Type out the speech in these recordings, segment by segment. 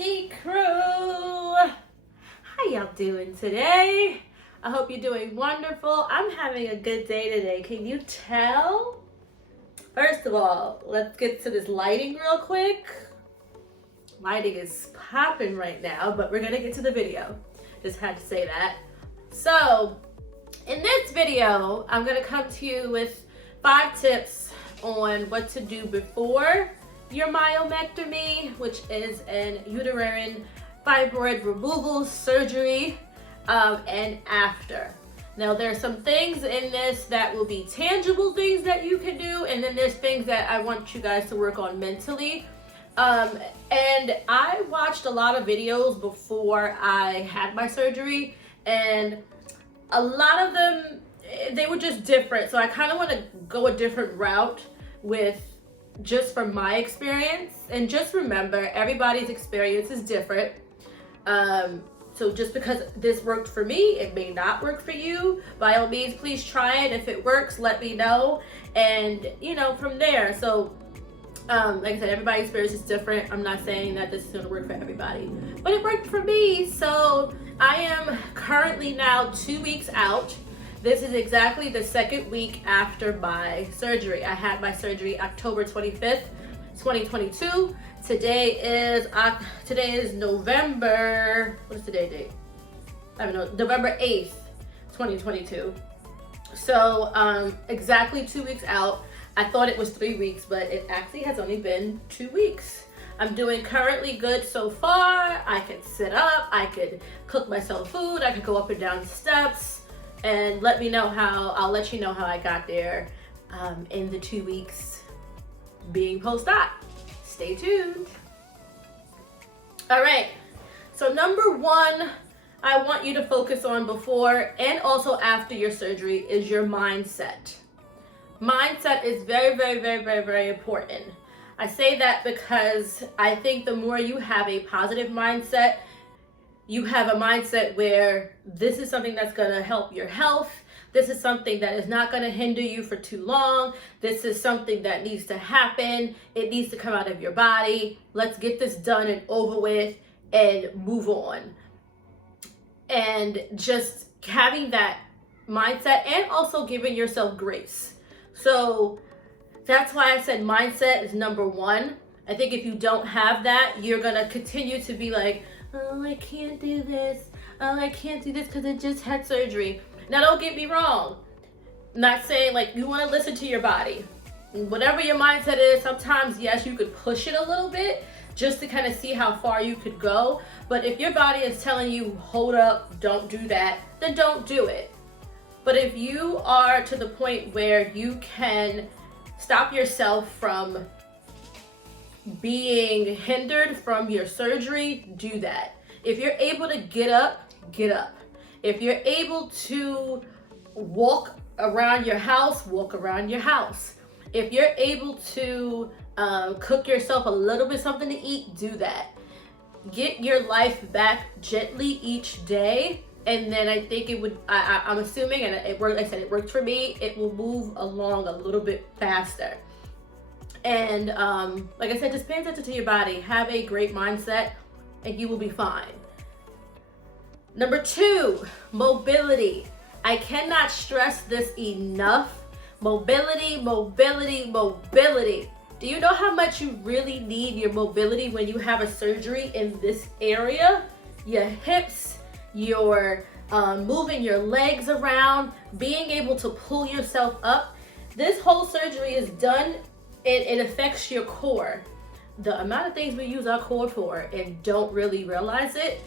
D Crew! How y'all doing today? I hope you're doing wonderful. I'm having a good day today. Can you tell? First of all, let's get to this lighting real quick. Lighting is popping right now, but we're gonna get to the video. Just had to say that. So, in this video, I'm gonna come to you with 5 tips on what to do before your myomectomy, which is an uterine fibroid removal surgery, and after. Now, there are some things in this that will be tangible things that you can do, and then there's things that I want you guys to work on mentally. And I watched a lot of videos before I had my surgery, and a lot of them, they were just different. So I kind of want to go a different route with just from my experience. And just remember, everybody's experience is different. So just because this worked for me, it may not work for you. By all means, please try it. If it works, let me know. And, you know, from there. So, like I said, everybody's experience is different. I'm not saying that this is going to work for everybody, but it worked for me. So I am currently now 2 weeks out. This is exactly the 2nd week after my surgery. I had my surgery October 25th, 2022. Today is November, what is today's date? I don't know, November 8th, 2022. So exactly 2 weeks out. I thought it was 3 weeks, but it actually has only been 2 weeks. I'm doing currently good so far. I can sit up, I could cook myself food, I could go up and down steps, and I'll let you know how I got there in the 2 weeks being post-op. Stay tuned. All right, so number 1, I want you to focus on before and also after your surgery is your mindset. Mindset is very, very, very, very, very important. I say that because I think the more you have a positive mindset, you have a mindset where this is something that's going to help your health. This is something that is not going to hinder you for too long. This is something that needs to happen. It needs to come out of your body. Let's get this done and over with and move on. And just having that mindset and also giving yourself grace. So that's why I said mindset is number 1. I think if you don't have that, you're going to continue to be like, oh, I can't do this. Oh, I can't do this because I just had surgery. Now, don't get me wrong. I'm not saying like you want to listen to your body. Whatever your mindset is, sometimes, yes, you could push it a little bit just to kind of see how far you could go. But if your body is telling you, hold up, don't do that, then don't do it. But if you are to the point where you can stop yourself from being hindered from your surgery, do that. If you're able to get up, get up. If you're able to walk around your house, walk around your house. If you're able to cook yourself a little bit something to eat, do that. Get your life back gently each day. And then I think it would, I'm assuming, and it worked, like I said, it worked for me, it will move along a little bit faster. And like I said, just pay attention to your body. Have a great mindset and you will be fine. Number 2, mobility. I cannot stress this enough. Mobility, mobility, mobility. Do you know how much you really need your mobility when you have a surgery in this area? Your hips, your moving your legs around, being able to pull yourself up. This whole surgery is done. It affects your core. The amount of things we use our core for and don't really realize it.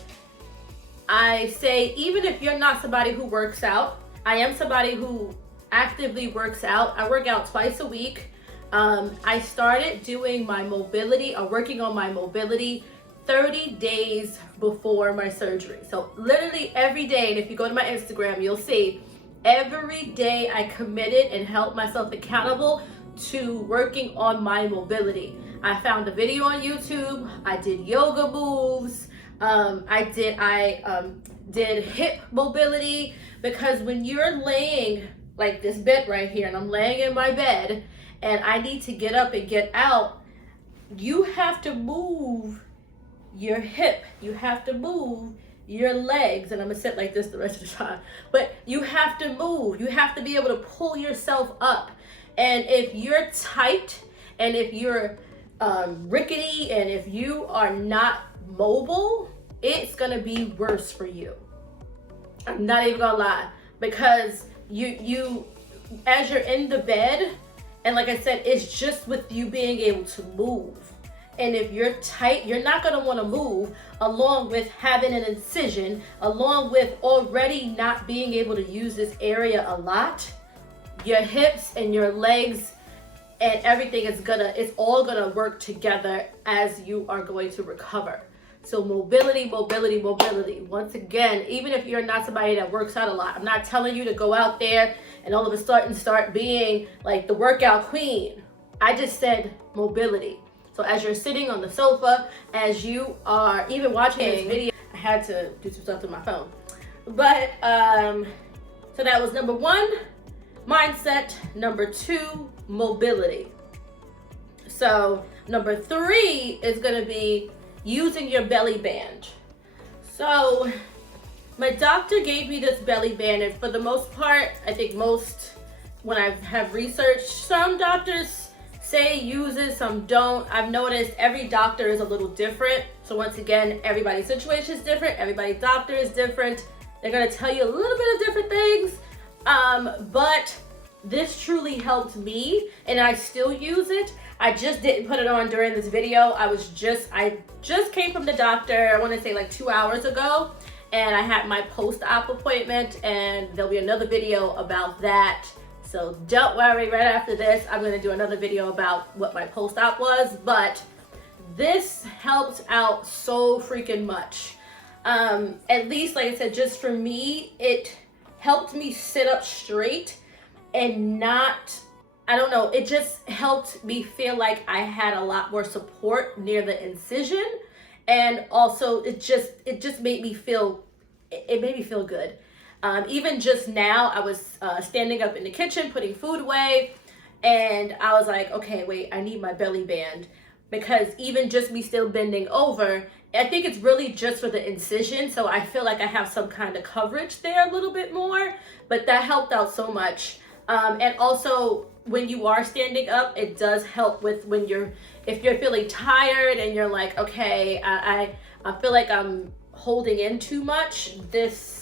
I say, even if you're not somebody who works out, I am somebody who actively works out. I work out twice a week. I started doing my mobility or working on my mobility 30 days before my surgery. So literally every day, and if you go to my Instagram, you'll see every day I committed and held myself accountable to working on my mobility. I found a video on YouTube. I did yoga moves. I did hip mobility, because when you're laying like this bed right here, and I'm laying in my bed and I need to get up and get out, you have to move your hip, you have to move your legs, and I'm gonna sit like this the rest of the time, but you have to move, you have to be able to pull yourself up. And if you're tight, and if you're rickety, and if you are not mobile, it's gonna be worse for you. I'm not even gonna lie, because you as you're in the bed, and like I said, it's just with you being able to move. And if you're tight, you're not gonna wanna move, along with having an incision, along with already not being able to use this area a lot. Your hips and your legs and everything it's all gonna work together as you are going to recover. So mobility, mobility, mobility. Once again, even if you're not somebody that works out a lot, I'm not telling you to go out there and all of a sudden start being like the workout queen. I just said mobility. So as you're sitting on the sofa, as you are even watching this video, I had to do some stuff to my phone. But so that was number 1, mindset. Number 2, mobility. So number 3 is gonna be using your belly band. So my doctor gave me this belly band, and for the most part, I think when I have researched, some doctors say use it, some don't. I've noticed every doctor is a little different. So once again, everybody's situation is different, everybody's doctor is different. They're gonna tell you a little bit of different things. But this truly helped me, and I still use it. I just didn't put it on during this video. I just came from the doctor, I want to say like 2 hours ago, and I had my post-op appointment, and there'll be another video about that. So don't worry, right after this, I'm going to do another video about what my post-op was, but this helped out so freaking much. At least, like I said, just for me, it helped me sit up straight and not, I don't know, it just helped me feel like I had a lot more support near the incision. And also it just made me feel, it made me feel good. Even just now, I was standing up in the kitchen, putting food away, and I was like, okay, wait, I need my belly band, because even just me still bending over, I think it's really just for the incision. So I feel like I have some kind of coverage there a little bit more, but that helped out so much. And also when you are standing up, it does help with if you're feeling tired and you're like, okay, I feel like I'm holding in too much, this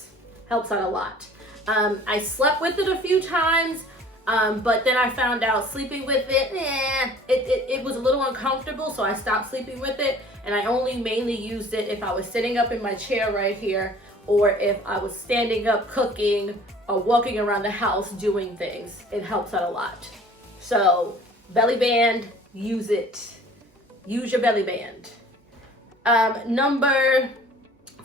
helps out a lot. I slept with it a few times, but then I found out sleeping with it was a little uncomfortable, so I stopped sleeping with it, and I only mainly used it if I was sitting up in my chair right here, or if I was standing up cooking or walking around the house doing things. It helps out a lot. So belly band, use it. Use your belly band. Number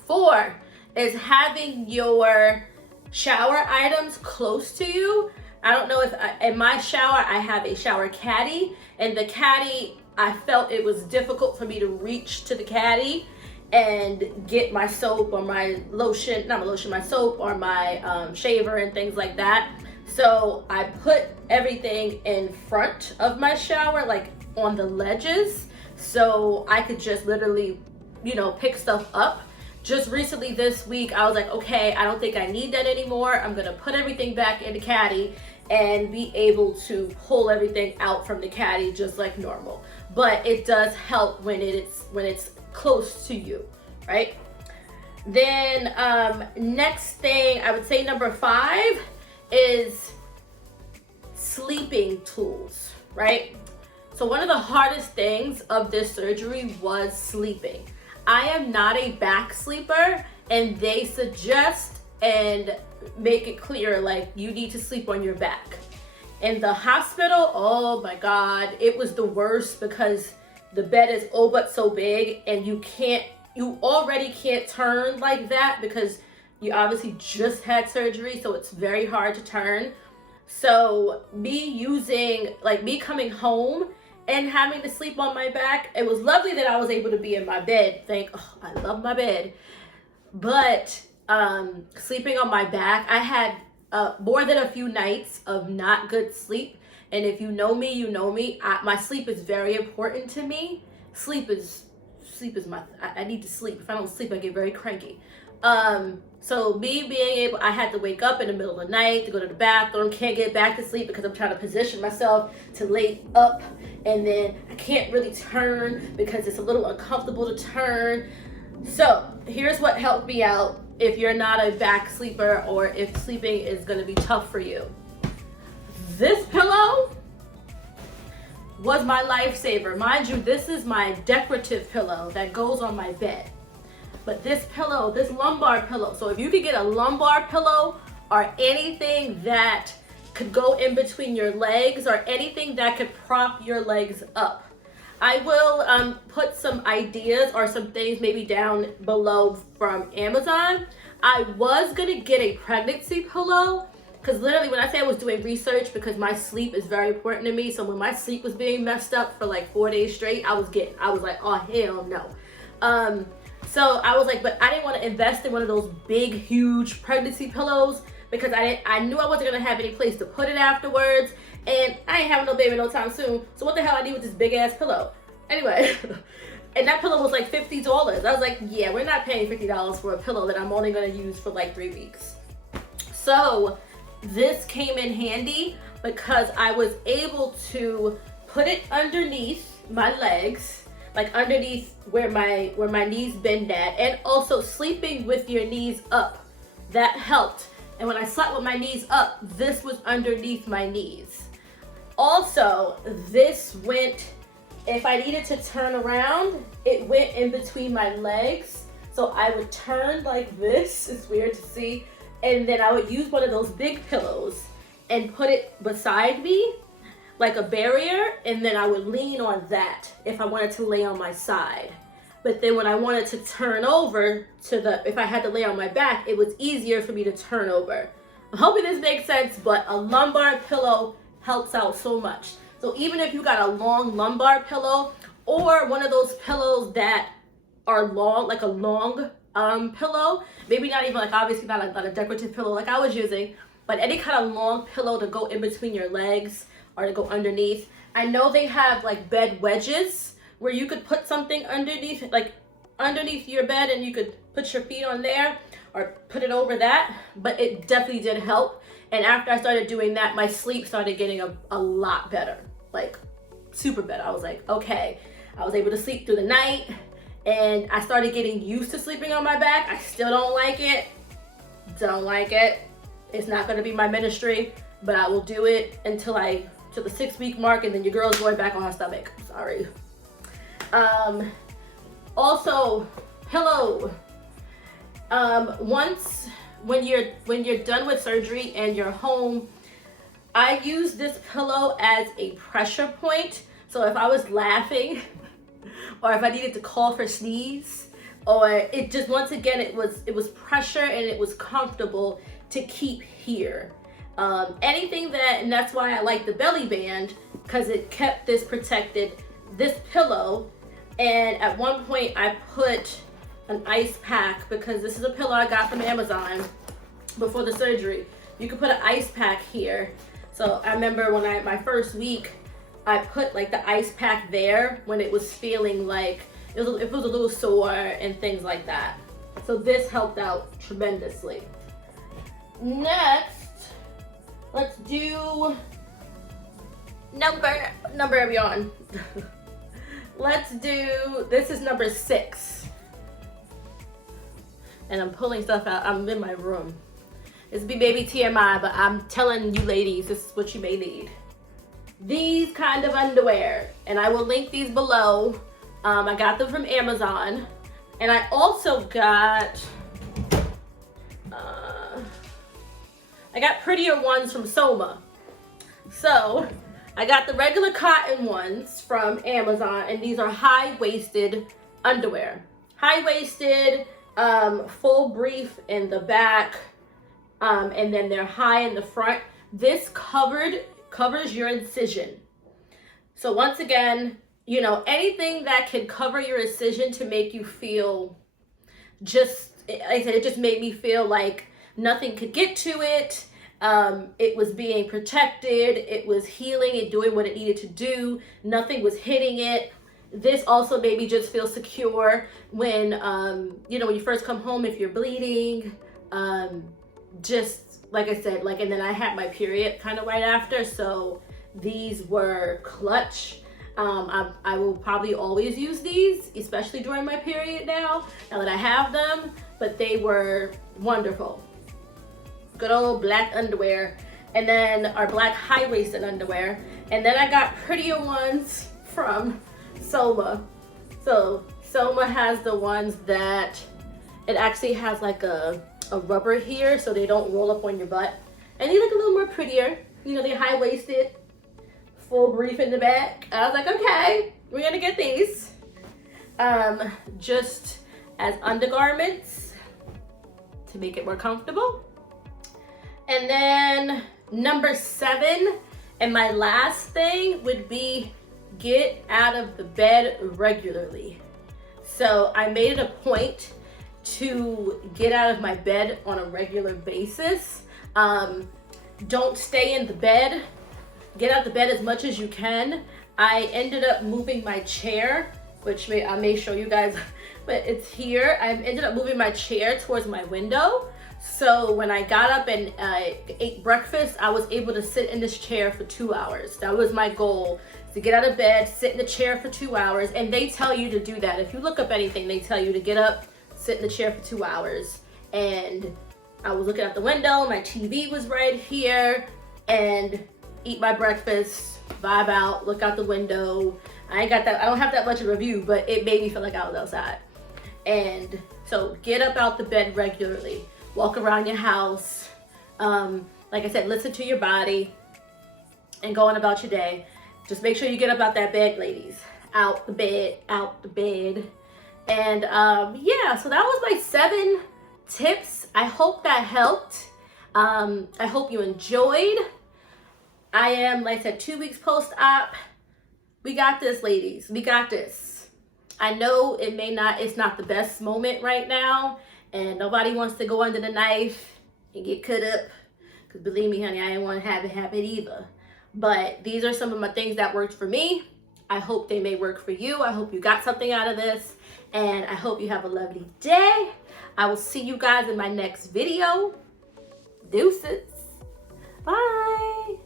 4 is having your shower items close to you. I don't know if in my shower, I have a shower caddy, and the caddy, I felt it was difficult for me to reach to the caddy and get my soap or my lotion, not my lotion, my soap or my shaver and things like that. So I put everything in front of my shower, like on the ledges, so I could just literally, pick stuff up. Just recently this week, I was like, okay, I don't think I need that anymore. I'm gonna put everything back in the caddy and be able to pull everything out from the caddy just like normal. But it does help when it's close to you, right? Then next thing, I would say number 5 is sleeping tools, right? So one of the hardest things of this surgery was sleeping. I am not a back sleeper, and they suggest and make it clear, like, you need to sleep on your back. In the hospital, oh my God, it was the worst, because the bed is oh but so big, and you already can't turn like that because you obviously just had surgery, so it's very hard to turn. So me coming home and having to sleep on my back, it was lovely that I was able to be in my bed. I love my bed. But sleeping on my back, I had more than a few nights of not good sleep. And if you know me, you know me. My sleep is very important to me. Sleep is sleep is I need to sleep. If I don't sleep, I get very cranky. So me being able, I had to wake up in the middle of the night to go to the bathroom, can't get back to sleep because I'm trying to position myself to lay up, and then I can't really turn because it's a little uncomfortable to turn. So here's what helped me out if you're not a back sleeper or if sleeping is going to be tough for you. This pillow was my lifesaver. Mind you, this is my decorative pillow that goes on my bed. But this pillow, this lumbar pillow, so if you could get a lumbar pillow or anything that could go in between your legs or anything that could prop your legs up. I will put some ideas or some things maybe down below from Amazon. I was gonna get a pregnancy pillow because literally when I say I was doing research, because my sleep is very important to me. So when my sleep was being messed up for like 4 days straight, I was like, oh hell no. So I was like, but I didn't want to invest in one of those big, huge pregnancy pillows because I knew I wasn't gonna have any place to put it afterwards, and I ain't having no baby no time soon. So what the hell I need with this big ass pillow? Anyway, and that pillow was like $50. I was like, yeah, we're not paying $50 for a pillow that I'm only gonna use for like 3 weeks. So this came in handy because I was able to put it underneath my legs, like underneath where my knees bend at, and also sleeping with your knees up, that helped. And when I slept with my knees up, this was underneath my knees. Also, this went, if I needed to turn around, it went in between my legs. So I would turn like this, it's weird to see, and then I would use one of those big pillows and put it beside me like a barrier, and then I would lean on that if I wanted to lay on my side. But then when I wanted to turn over if I had to lay on my back, it was easier for me to turn over. I'm hoping this makes sense, but a lumbar pillow helps out so much. So even if you got a long lumbar pillow or one of those pillows that are long, like a long pillow, maybe not even like, obviously not a decorative pillow like I was using, but any kind of long pillow to go in between your legs or to go underneath. I know they have like bed wedges where you could put something underneath, like underneath your bed, and you could put your feet on there or put it over that, but it definitely did help. And after I started doing that, my sleep started getting a lot better, like super better. I was like, okay, I was able to sleep through the night, and I started getting used to sleeping on my back. I still don't like it. It's not gonna be my ministry, but I will do it until to the 6-week mark, and then your girl's going back on her stomach. Sorry. Also, pillow. Once when you're done with surgery and you're home, I use this pillow as a pressure point. So if I was laughing or if I needed to cough or sneeze, or it just, once again, it was pressure and it was comfortable to keep here. Anything that, and that's why I like the belly band, because it kept this protected, this pillow. And at one point I put an ice pack, because this is a pillow I got from Amazon before the surgery. You could put an ice pack here. So I remember when my first week, I put like the ice pack there when it was feeling like it was a little sore and things like that. So this helped out tremendously. Next, let's do number are we on? Let's do, this is number 6. And I'm pulling stuff out. I'm in my room. This be maybe TMI, but I'm telling you ladies, this is what you may need. These kind of underwear, and I will link these below. I got them from Amazon, and I also got prettier ones from Soma. So I got the regular cotton ones from Amazon, and these are high-waisted underwear. High-waisted, full brief in the back, and then they're high in the front. This covers your incision. So once again, you know, anything that can cover your incision to make you feel just, like I said, it just made me feel like nothing could get to it. It was being protected. It was healing and doing what it needed to do. Nothing was hitting it. this also made me just feel secure when, you know, when you first come home, if you're bleeding, just like I said, like, and then I had my period kind of right after. So these were clutch. I will probably always use these, especially during my period now that I have them, but they were wonderful. Good old black underwear, and then our black high-waisted underwear. And then I got prettier ones from Soma. So Soma has the ones that it actually has like a rubber here so they don't roll up on your butt. And they look a little more prettier. You know, they're high-waisted, full brief in the back. I was like, okay, we're gonna get these. Just as undergarments to make it more comfortable. And then number 7, and my last thing would be get out of the bed regularly. So I made it a point to get out of my bed on a regular basis. Don't stay in the bed. Get out of the bed as much as you can. I ended up moving my chair, which I may show you guys, but it's here. I ended up moving my chair towards my window. So when I got up and ate breakfast, I was able to sit in this chair for 2 hours. That was my goal, to get out of bed, sit in the chair for 2 hours. And they tell you to do that. If you look up anything, they tell you to get up, sit in the chair for 2 hours. And I was looking out the window, my TV was right here, and eat my breakfast, vibe out, look out the window. I don't have that much of a view, but it made me feel like I was outside. And so get up out the bed regularly. Walk around your house. Like I said, listen to your body and go on about your day. Just make sure you get up out that bed, ladies. Out the bed, out the bed. And yeah, so that was my 7 tips. I hope that helped. I hope you enjoyed. I am, like I said, 2 weeks post-op. We got this, ladies. We got this. I know it's not the best moment right now, and nobody wants to go under the knife and get cut up. Because believe me, honey, I didn't want to have it happen either. But these are some of my things that worked for me. I hope they may work for you. I hope you got something out of this. And I hope you have a lovely day. I will see you guys in my next video. Deuces. Bye.